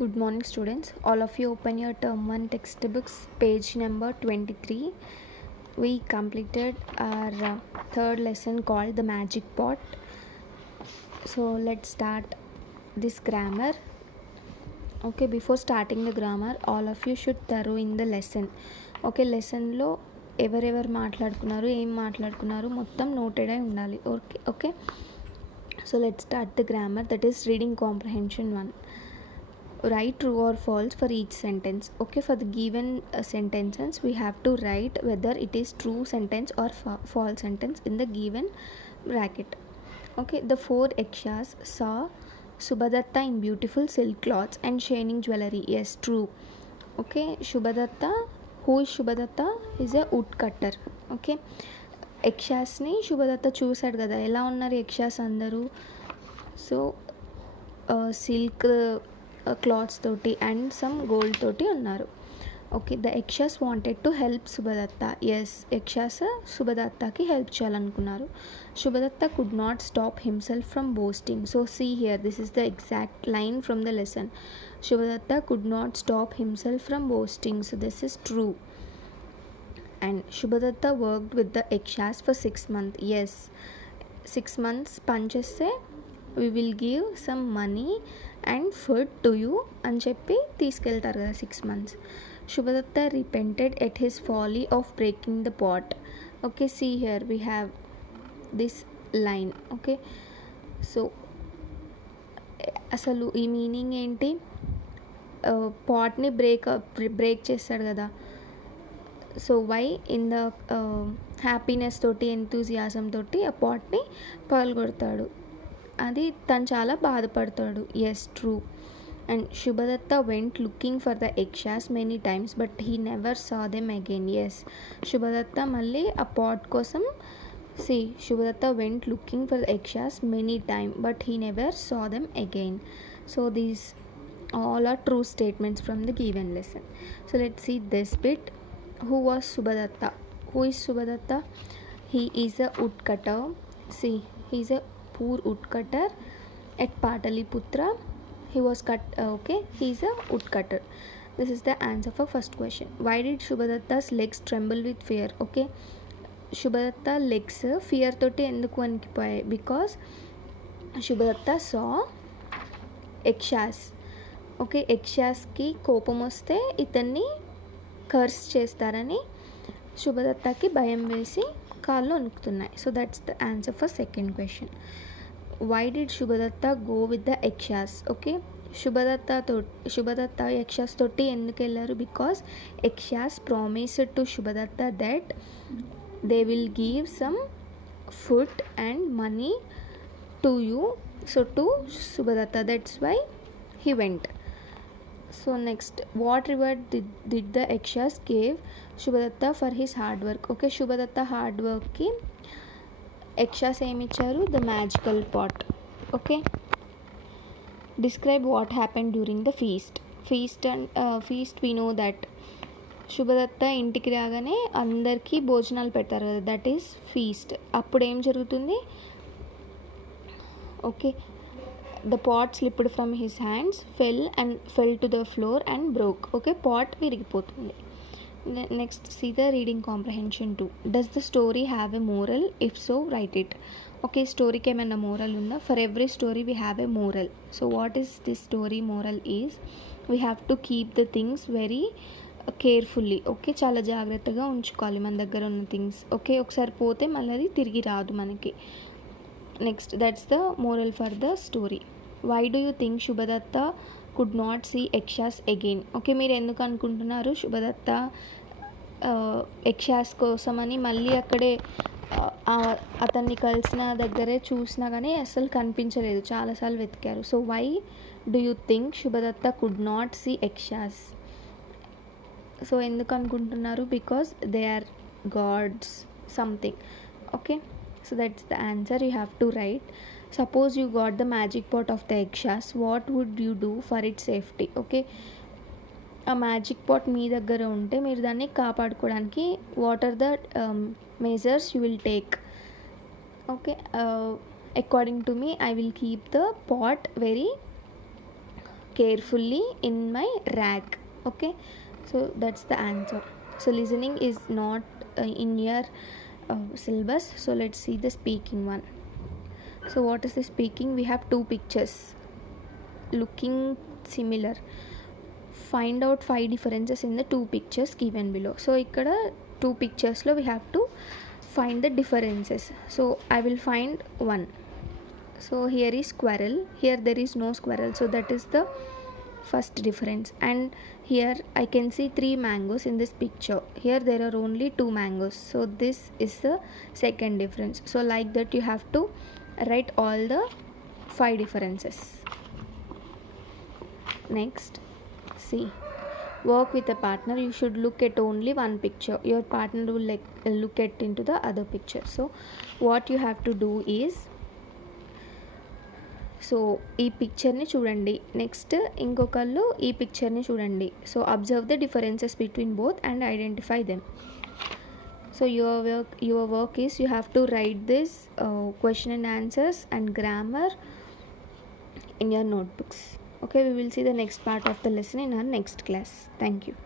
Good morning, students. All of you open your term 1 textbooks, page number 23. We completed our third lesson called the magic pot. So let's start this grammar. Okay, before starting the grammar, all of you should thorough in the lesson. Okay, lesson లో ఎవరెవరు మాట్లాడుకున్నారు, ఏం మాట్లాడుకున్నారు మొత్తం నోటెడ్ అయి ఉండాలి. Okay so let's start the grammar, that is reading comprehension 1. Write true or false for each sentence. Okay, for the given sentences we have to write whether it is true sentence or false sentence in the given bracket. Okay, the 4 Yakshas saw Subhadatta in beautiful silk cloths and shining jewelry. Yes, true. Okay, Subhadatta, who is Subhadatta? Is a woodcutter. Okay, యక్షాస్ని శుభదత్త చూశాడు కదా, ఎలా ఉన్నారు యక్షాస్ అందరూ. So silk clothes తోటి and some gold తోటి ఉన్నారు. Okay, the yakshas wanted to help Shubhadatta. Yes, yakshas శుభదత్తకి హెల్ప్ చేయాలనుకున్నారు. Shubhadatta could not stop himself from boasting. So see here, this is the exact line from the lesson. Shubhadatta could not stop himself from boasting. So this is true. And Shubhadatta worked with the Yakshas for 6 months. Yes, 6 months పంచేస్తే we will give some money and food to you అని చెప్పి తీసుకెళ్తారు కదా 6 months. Shubhadatta repented at his folly of breaking the pot. Okay, see here we have this line. Okay, so అసలు ఈ మీనింగ్ ఏంటి? పాట్ని break చేస్తాడు కదా. So why in the happiness తోటి ఎంతూజియాజం తోటి ఆ పాట్ని పగలగొడతాడు, అది తను చాలా బాధపడతాడు. Yes, true. And Shubhadatta went looking for the yakshas many times but he never saw them again. Yes, Shubhadatta మళ్ళీ ఆ పాట్ కోసం Shubhadatta went looking for the yakshas many time but he never saw them again. So these all are true statements from the given lesson. So let's see this bit. Who was Subhadatta? Who is Subhadatta? He is a woodcutter. See, he is a poor woodcutter at Pataliputra. He was cut. Okay, he is a woodcutter. This is the answer for first question. Why did Subhadatta's legs tremble with fear? Okay, Subhadatta legs fear తోటి ఎందుకు వణికిపోయాయి? Because Subhadatta saw yakshas. Okay, యక్షాస్కి కోపం వస్తే ఇతన్ని curse చేస్తారని శుభదత్తకి భయం వేసి కాళ్ళు వణుకుతున్నాయి. So that's the answer for second question. Why did Shubhadatta go with the yakshas? Okay, Shubhadatta yakshas తోటి ఎందుకు వెళ్ళారు? Because yakshas promised to Shubhadatta that they will give some food and money to you. So to Shubhadatta, that's why he went. So next, what reward did the Yakshas gave Shubhadatta for his hard work? Okay, Shubhadatta hard work ki Yakshas em icharu? The magical pot. Okay, describe what happened during the feast. Feast we know that శుభదత్త ఇంటికి రాగానే అందరికీ భోజనాలు పెడతారు కదా, that is feast. అప్పుడు ఏం జరుగుతుంది? Okay, the pot slipped from his hands, fell to the floor and broke. Okay, pot విరిగిపోతుంది. Next, see the reading comprehension 2. Does the story have a moral? If so, write it. Okay, స్టోరీకి ఏమైనా మోరల్ ఉందా? For every story we have a moral. So what is this story moral is? We have to keep the things very carefully. Okay, చాలా జాగ్రత్తగా ఉంచుకోవాలి మన దగ్గర ఉన్న things. Okay, ఒకసారి పోతే మళ్ళీ అది తిరిగి రాదు మనకి. Next, that's the moral for the story. Why do you think Shubhadatta could not see yakshas again? Okay, మీరు ఎందుకు అనుకుంటున్నారు శుభదత్త యక్షాస్ కోసమని మళ్ళీ అక్కడే అతన్ని కలిసిన దగ్గరే చూసినా కానీ అసలు కనిపించలేదు, చాలాసార్లు వెతికారు. So why do you think Shubhadatta could not see yakshas? So ఎందుకు అనుకుంటున్నారు? Because they are gods something. Okay, so that's the answer you have to write. Suppose you got the magic pot of the yakshas, what would you do for its safety? Okay, ఆ magic pot మీ దగ్గర ఉంటే మీరు దాన్ని కాపాడుకోవడానికి what are the measures you will take? Okay, according to మీ I will keep the pot very carefully in my rack. Okay, so that's the answer. So listening is not in your syllabus. So let's see the speaking one. So what is the speaking? We have two pictures looking similar. Find out 5 differences in the two pictures given below. So ikkada two pictures lo we have to find the differences. So I will find one. So here is squirrel, here there is no squirrel, so that is the first difference. And here I can see 3 mangoes in this picture, here there are only 2 mangoes, so this is the second difference. So like that you have to write all the 5 differences. Next, see, work with a partner. You should look at only one picture, your partner will look at into the other picture. So what you have to do is, so ఈ పిక్చర్ని చూడండి, నెక్స్ట్ ఇంకొకళ్ళు ఈ పిక్చర్ని చూడండి. So observe the differences between both and identify them. So your work is you have to write this question and answers and grammar in your notebooks. Okay, we will see the next part of the lesson in our next class. Thank you.